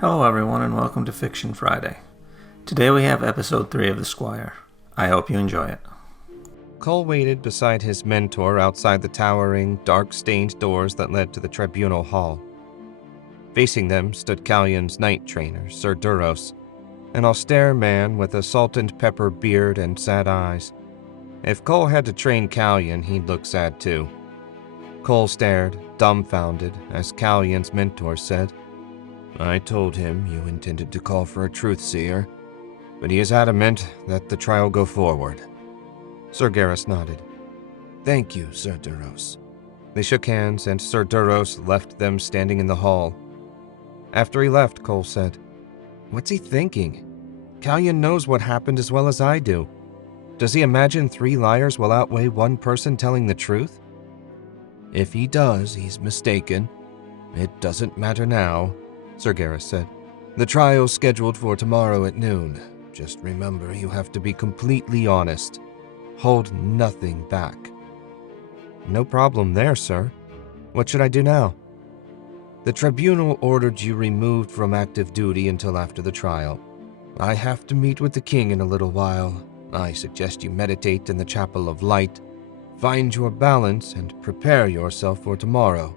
Hello everyone and welcome to Fiction Friday. Today we have episode 3 of The Squire. I hope you enjoy it. Cole waited beside his mentor outside the towering, dark-stained doors that led to the tribunal hall. Facing them stood Callion's night trainer, Sir Duros, an austere man with a salt-and-pepper beard and sad eyes. If Cole had to train Callion, he'd look sad too. Cole stared, dumbfounded, as Callion's mentor said, "I told him you intended to call for a truth-seer, but he is adamant that the trial go forward." Sir Garrus nodded. "Thank you, Sir Duros." They shook hands, and Sir Duros left them standing in the hall. After he left, Cole said, "What's he thinking? Callion knows what happened as well as I do. Does he imagine 3 liars will outweigh 1 person telling the truth?" "If he does, he's mistaken. It doesn't matter now," Sir Garrus said. "The trial's scheduled for tomorrow at noon. Just remember, you have to be completely honest. Hold nothing back." "No problem there, sir. What should I do now?" "The tribunal ordered you removed from active duty until after the trial. I have to meet with the king in a little while. I suggest you meditate in the Chapel of Light, find your balance, and prepare yourself for tomorrow."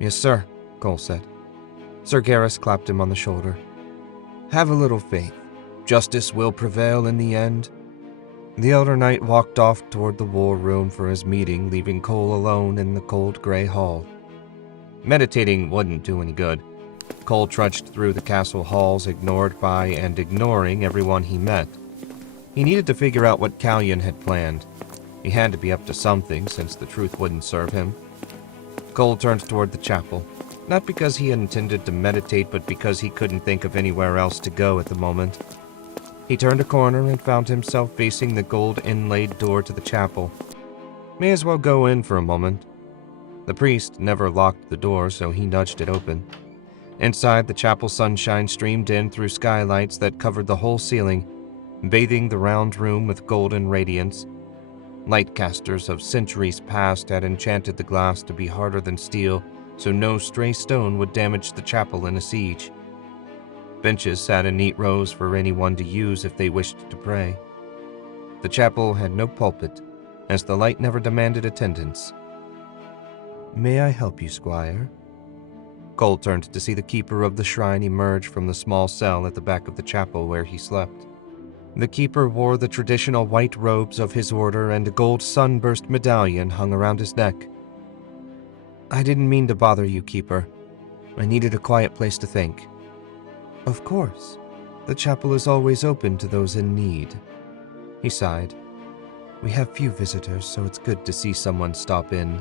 "Yes, sir," Cole said. Sir Garrus clapped him on the shoulder. "Have a little faith. Justice will prevail in the end." The Elder Knight walked off toward the war room for his meeting, leaving Cole alone in the cold gray hall. Meditating wouldn't do any good. Cole trudged through the castle halls, ignored by and ignoring everyone he met. He needed to figure out what Callion had planned. He had to be up to something, since the truth wouldn't serve him. Cole turned toward the chapel, not because he intended to meditate, but because he couldn't think of anywhere else to go at the moment. He turned a corner and found himself facing the gold inlaid door to the chapel. May as well go in for a moment. The priest never locked the door, so he nudged it open. Inside, the chapel sunshine streamed in through skylights that covered the whole ceiling, bathing the round room with golden radiance. Lightcasters of centuries past had enchanted the glass to be harder than steel, so no stray stone would damage the chapel in a siege. Benches sat in neat rows for anyone to use if they wished to pray. The chapel had no pulpit, as the light never demanded attendance. "May I help you, Squire?" Cole turned to see the keeper of the shrine emerge from the small cell at the back of the chapel where he slept. The keeper wore the traditional white robes of his order, and a gold sunburst medallion hung around his neck. "I didn't mean to bother you, Keeper. I needed a quiet place to think." "Of course. The chapel is always open to those in need." He sighed. "We have few visitors, so it's good to see someone stop in.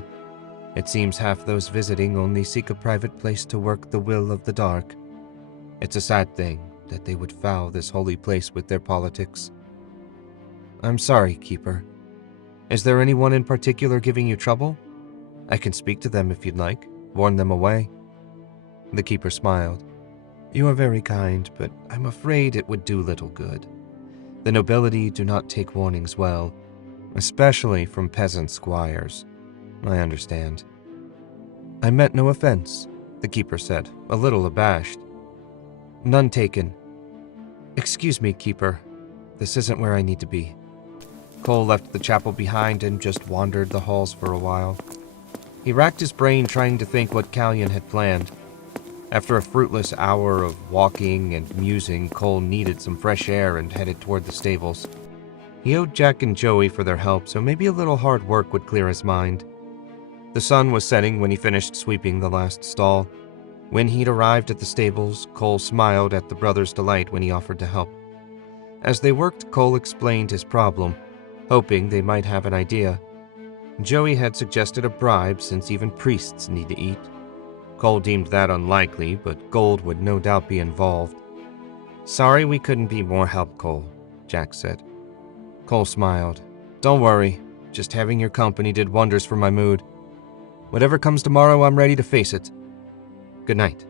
It seems half those visiting only seek a private place to work the will of the dark. It's a sad thing that they would foul this holy place with their politics." "I'm sorry, Keeper. Is there anyone in particular giving you trouble? I can speak to them if you'd like, warn them away." The Keeper smiled. "You are very kind, but I'm afraid it would do little good. The nobility do not take warnings well, especially from peasant squires. I understand." "I meant no offense," the Keeper said, a little abashed. "None taken. Excuse me, Keeper. This isn't where I need to be." Cole left the chapel behind and just wandered the halls for a while. He racked his brain trying to think what Callion had planned. After a fruitless hour of walking and musing, Cole needed some fresh air and headed toward the stables. He owed Jack and Joey for their help, so maybe a little hard work would clear his mind. The sun was setting when he finished sweeping the last stall. When he'd arrived at the stables, Cole smiled at the brothers' delight when he offered to help. As they worked, Cole explained his problem, hoping they might have an idea. Joey had suggested a bribe, since even priests need to eat. Cole deemed that unlikely, but gold would no doubt be involved. "Sorry we couldn't be more help, Cole," Jack said. Cole smiled. "Don't worry, just having your company did wonders for my mood. Whatever comes tomorrow, I'm ready to face it. Good night."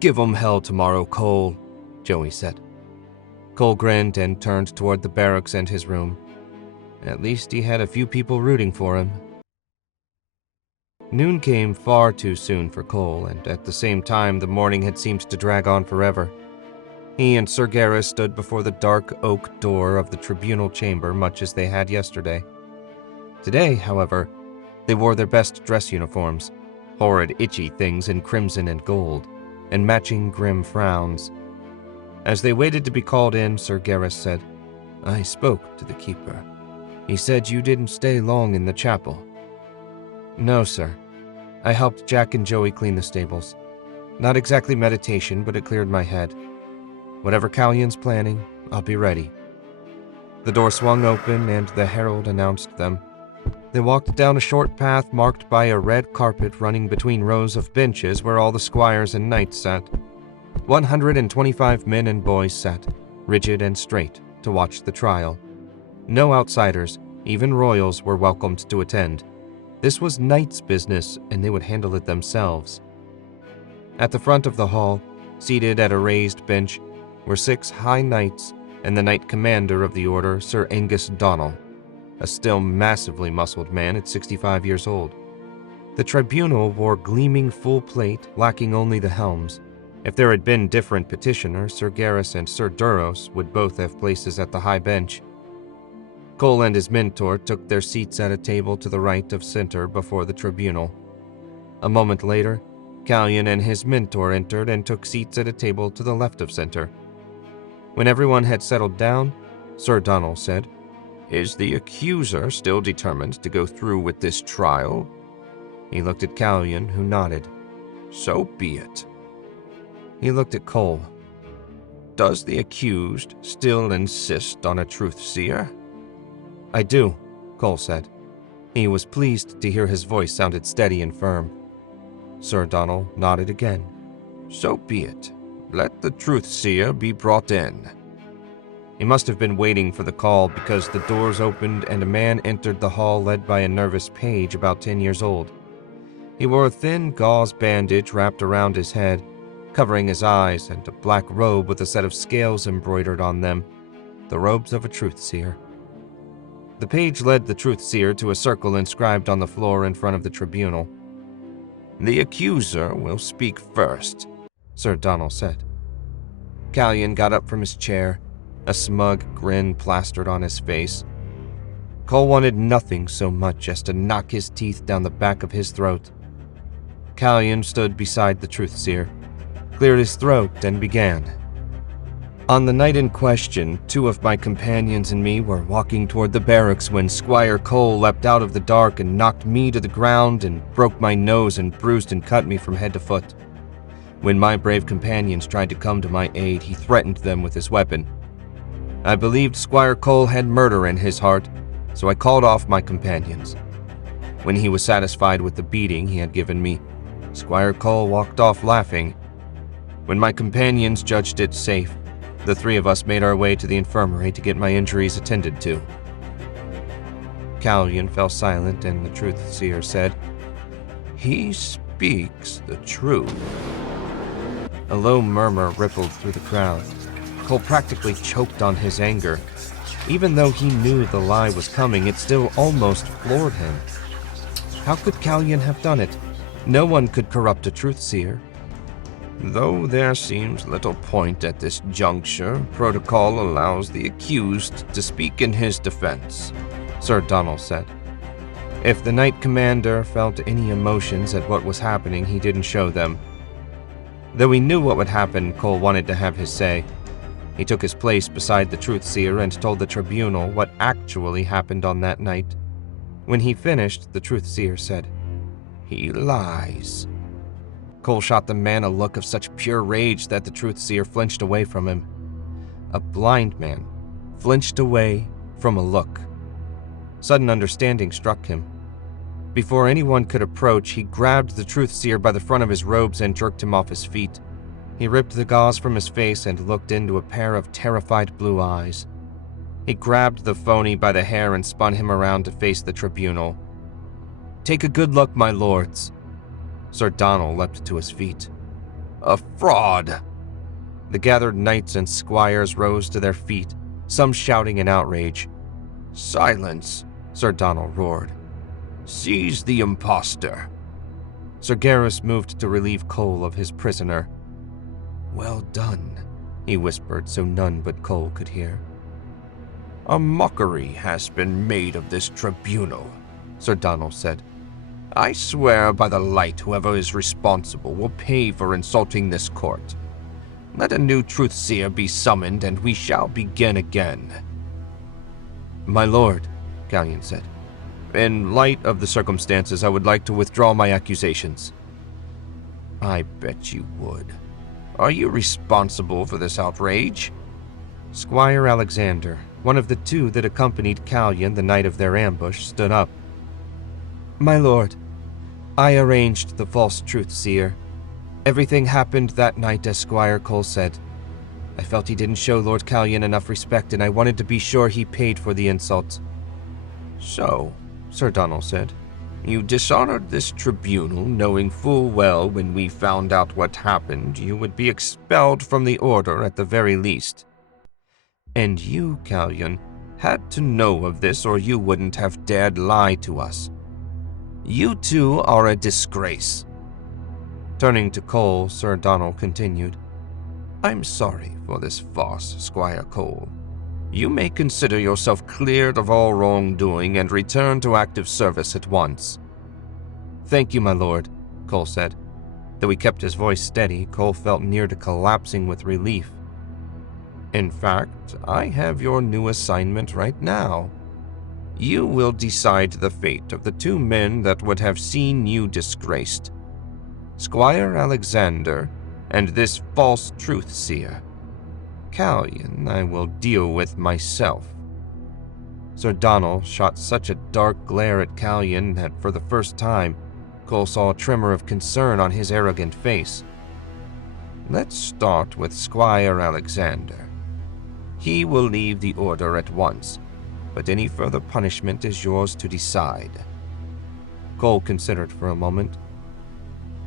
"Give 'em hell tomorrow, Cole," Joey said. Cole grinned and turned toward the barracks and his room. At least he had a few people rooting for him. Noon came far too soon for Cole, and at the same time the morning had seemed to drag on forever. He and Sir Gareth stood before the dark oak door of the tribunal chamber much as they had yesterday. Today, however, they wore their best dress uniforms, horrid itchy things in crimson and gold, and matching grim frowns. As they waited to be called in, Sir Gareth said, "I spoke to the keeper. He said you didn't stay long in the chapel." "No, sir. I helped Jack and Joey clean the stables. Not exactly meditation, but it cleared my head. Whatever Callion's planning, I'll be ready." The door swung open and the herald announced them. They walked down a short path marked by a red carpet running between rows of benches where all the squires and knights sat. 125 men and boys sat, rigid and straight, to watch the trial. No outsiders, even royals, were welcomed to attend. This was knights' business, and they would handle it themselves. At the front of the hall, seated at a raised bench, were 6 high knights and the knight commander of the order, Sir Angus Donnell, a still massively muscled man at 65 years old. The tribunal wore gleaming full plate, lacking only the helms. If there had been different petitioners, Sir Gareth and Sir Duros would both have places at the high bench. Cole and his mentor took their seats at a table to the right of center before the tribunal. A moment later, Callion and his mentor entered and took seats at a table to the left of center. When everyone had settled down, Sir Donnell said, "Is the accuser still determined to go through with this trial?" He looked at Callion, who nodded. "So be it." He looked at Cole. "Does the accused still insist on a truth-seer?" "I do," Cole said. He was pleased to hear his voice sounded steady and firm. Sir Donnell nodded again. "So be it. Let the truth-seer be brought in." He must have been waiting for the call because the doors opened and a man entered the hall led by a nervous page about 10 years old. He wore a thin gauze bandage wrapped around his head, covering his eyes, and a black robe with a set of scales embroidered on them, the robes of a truth-seer. The page led the truth-seer to a circle inscribed on the floor in front of the tribunal. "The accuser will speak first," Sir Donnell said. Callion got up from his chair, a smug grin plastered on his face. Cole wanted nothing so much as to knock his teeth down the back of his throat. Callion stood beside the truth-seer, cleared his throat, and began. "On the night in question, 2 of my companions and me were walking toward the barracks when Squire Cole leapt out of the dark and knocked me to the ground and broke my nose and bruised and cut me from head to foot. When my brave companions tried to come to my aid, he threatened them with his weapon. I believed Squire Cole had murder in his heart, so I called off my companions. When he was satisfied with the beating he had given me, Squire Cole walked off laughing. When my companions judged it safe, the 3 of us made our way to the infirmary to get my injuries attended to." Callion fell silent, and the truth-seer said, "He speaks the truth." A low murmur rippled through the crowd. Cole practically choked on his anger. Even though he knew the lie was coming, it still almost floored him. How could Callion have done it? No one could corrupt a truth-seer. "Though there seems little point at this juncture, protocol allows the accused to speak in his defense," Sir Donnell said. If the Knight Commander felt any emotions at what was happening, he didn't show them. Though he knew what would happen, Cole wanted to have his say. He took his place beside the truth-seer and told the tribunal what actually happened on that night. When he finished, the truth-seer said, "He lies." Cole shot the man a look of such pure rage that the truth-seer flinched away from him. A blind man flinched away from a look. Sudden understanding struck him. Before anyone could approach, he grabbed the truth-seer by the front of his robes and jerked him off his feet. He ripped the gauze from his face and looked into a pair of terrified blue eyes. He grabbed the phony by the hair and spun him around to face the tribunal. "Take a good look, my lords." Sir Donnell leapt to his feet. "A fraud!" The gathered knights and squires rose to their feet, some shouting in outrage. "Silence!" Sir Donnell roared. "Seize the impostor." Sir Garrus moved to relieve Cole of his prisoner. "Well done," he whispered so none but Cole could hear. "A mockery has been made of this tribunal," Sir Donald said. "I swear by the light whoever is responsible will pay for insulting this court. Let a new truth-seer be summoned and we shall begin again." "My lord," Callion said, "in light of the circumstances, I would like to withdraw my accusations." "I bet you would. Are you responsible for this outrage?" Squire Alexander, one of the two that accompanied Callion the night of their ambush, stood up. "My lord, I arranged the false truth-seer. Everything happened that night as Squire Cole said. I felt he didn't show Lord Callion enough respect, and I wanted to be sure he paid for the insult." "So," Sir Donald said, "you dishonored this tribunal, knowing full well when we found out what happened, you would be expelled from the order at the very least. And you, Callion, had to know of this or you wouldn't have dared lie to us. You two are a disgrace." Turning to Cole, Sir Donald continued, "I'm sorry for this farce, Squire Cole. You may consider yourself cleared of all wrongdoing and return to active service at once." "Thank you, my lord," Cole said. Though he kept his voice steady, Cole felt near to collapsing with relief. "In fact, I have your new assignment right now. You will decide the fate of the two men that would have seen you disgraced. Squire Alexander and this false truth-seer. Callion I will deal with myself." Sir Donald shot such a dark glare at Callion that for the first time, Cole saw a tremor of concern on his arrogant face. "Let's start with Squire Alexander. He will leave the order at once, but any further punishment is yours to decide." Cole considered for a moment.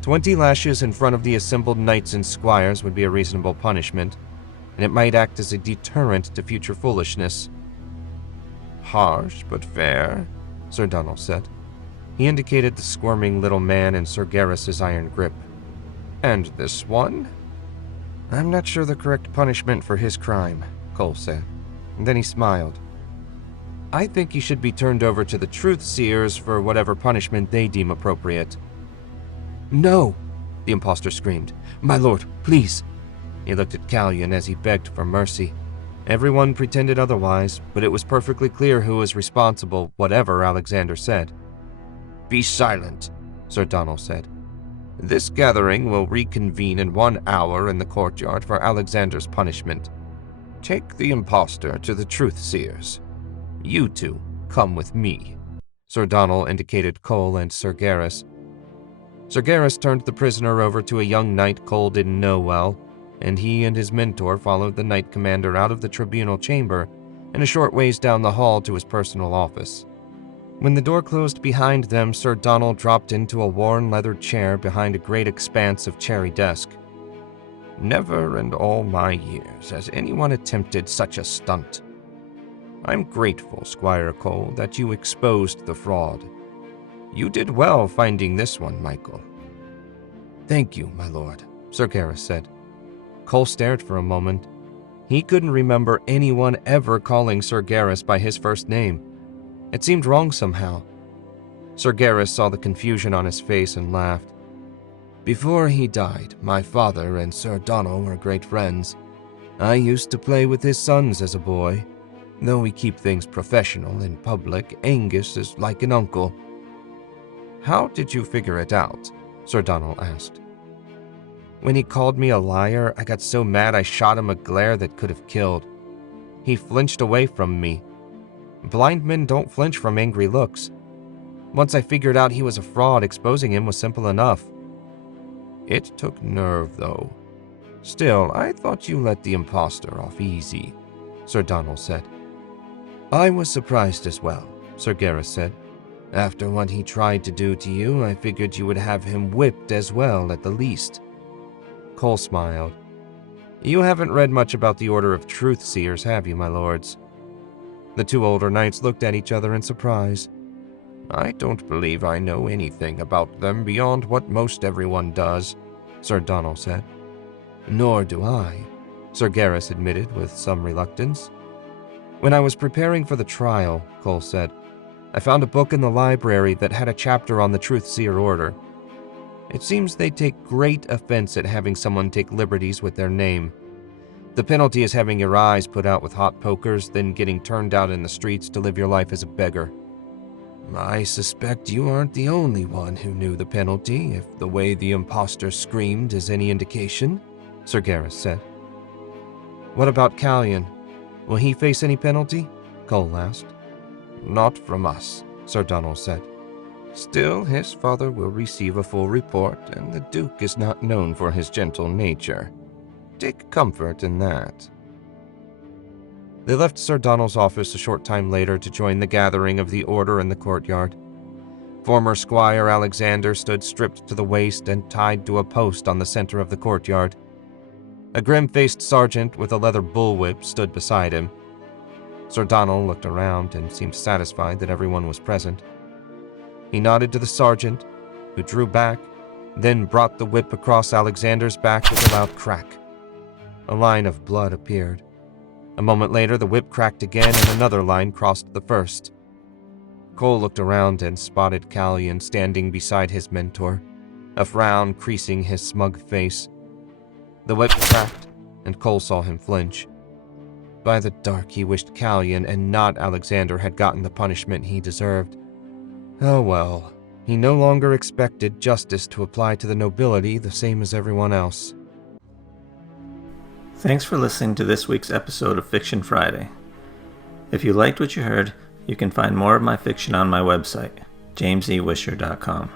20 lashes in front of the assembled knights and squires would be a reasonable punishment, and it might act as a deterrent to future foolishness. "Harsh but fair," Sir Donald said. He indicated the squirming little man in Sir Garrus's iron grip. "And this one?" "I'm not sure the correct punishment for his crime," Cole said. And then he smiled. "I think he should be turned over to the truth-seers for whatever punishment they deem appropriate." "No!" the impostor screamed. "My lord, please!" He looked at Callion as he begged for mercy. Everyone pretended otherwise, but it was perfectly clear who was responsible, whatever Alexander said. "Be silent," Sir Donald said. "This gathering will reconvene in 1 hour in the courtyard for Alexander's punishment. Take the impostor to the truth-seers. You two, come with me." Sir Donald indicated Cole and Sir Garrus. Sir Garrus turned the prisoner over to a young knight Cole didn't know well, and he and his mentor followed the knight commander out of the tribunal chamber and a short ways down the hall to his personal office. When the door closed behind them, Sir Donald dropped into a worn leather chair behind a great expanse of cherry desk. "Never in all my years has anyone attempted such a stunt. I'm grateful, Squire Cole, that you exposed the fraud. You did well finding this one, Michael." "Thank you, my lord," Sir Garrus said. Cole stared for a moment. He couldn't remember anyone ever calling Sir Garrus by his first name. It seemed wrong somehow. Sir Garrus saw the confusion on his face and laughed. "Before he died, my father and Sir Donald were great friends. I used to play with his sons as a boy. Though we keep things professional in public, Angus is like an uncle." "How did you figure it out?" Sir Donald asked. "When he called me a liar, I got so mad I shot him a glare that could have killed. He flinched away from me. Blind men don't flinch from angry looks. Once I figured out he was a fraud, exposing him was simple enough." "It took nerve, though. Still, I thought you let the impostor off easy," Sir Donald said. "I was surprised as well," Sir Garrus said. "After what he tried to do to you, I figured you would have him whipped as well, at the least." Cole smiled. "You haven't read much about the Order of Truth-seers, have you, my lords?" The two older knights looked at each other in surprise. I don't believe I know anything about them beyond what most everyone does, Sir Donald said. Nor do I, Sir Garrus admitted with some reluctance. When I was preparing for the trial, Cole said, I found a book in the library that had a chapter on the Truthseer Order. It seems they take great offense at having someone take liberties with their name. The penalty is having your eyes put out with hot pokers, then getting turned out in the streets to live your life as a beggar. I suspect you aren't the only one who knew the penalty, if the way the impostor screamed is any indication, Sir Garrus said. What about Callion? Will he face any penalty? Cole asked. Not from us, Sir Donald said. Still, his father will receive a full report, and the Duke is not known for his gentle nature. Take comfort in that. They left Sir Donald's office a short time later to join the gathering of the Order in the courtyard. Former Squire Alexander stood stripped to the waist and tied to a post on the center of the courtyard. A grim-faced sergeant with a leather bullwhip stood beside him. Sir Donald looked around and seemed satisfied that everyone was present. He nodded to the sergeant, who drew back, then brought the whip across Alexander's back with a loud crack. A line of blood appeared. A moment later, the whip cracked again and another line crossed the first. Cole looked around and spotted Callion standing beside his mentor, a frown creasing his smug face. The whip cracked, and Cole saw him flinch. By the dark, he wished Callion and not Alexander had gotten the punishment he deserved. Oh well, he no longer expected justice to apply to the nobility the same as everyone else. Thanks for listening to this week's episode of Fiction Friday. If you liked what you heard, you can find more of my fiction on my website, jamesewisher.com.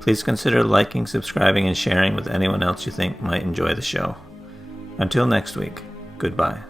Please consider liking, subscribing, and sharing with anyone else you think might enjoy the show. Until next week, goodbye.